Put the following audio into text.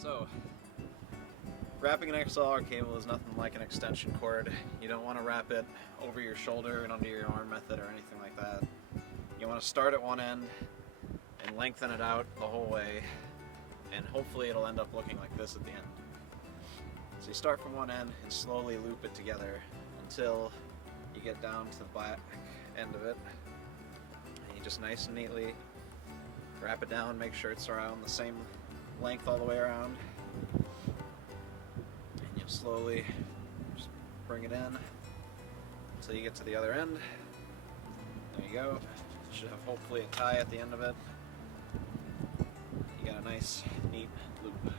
So, wrapping an XLR cable is nothing like an extension cord. You don't want to wrap it over your shoulder and under your arm method or anything like that. You want to start at one end and lengthen it out the whole way, and hopefully it'll end up looking like this at the end. So you start from one end and slowly loop it together until you get down to the back end of it. And you just nice and neatly wrap it down, make sure it's around the same length all the way around. And you'll slowly just bring it in until you get to the other end. There you go. You should have hopefully a tie at the end of it. You got a nice, neat loop.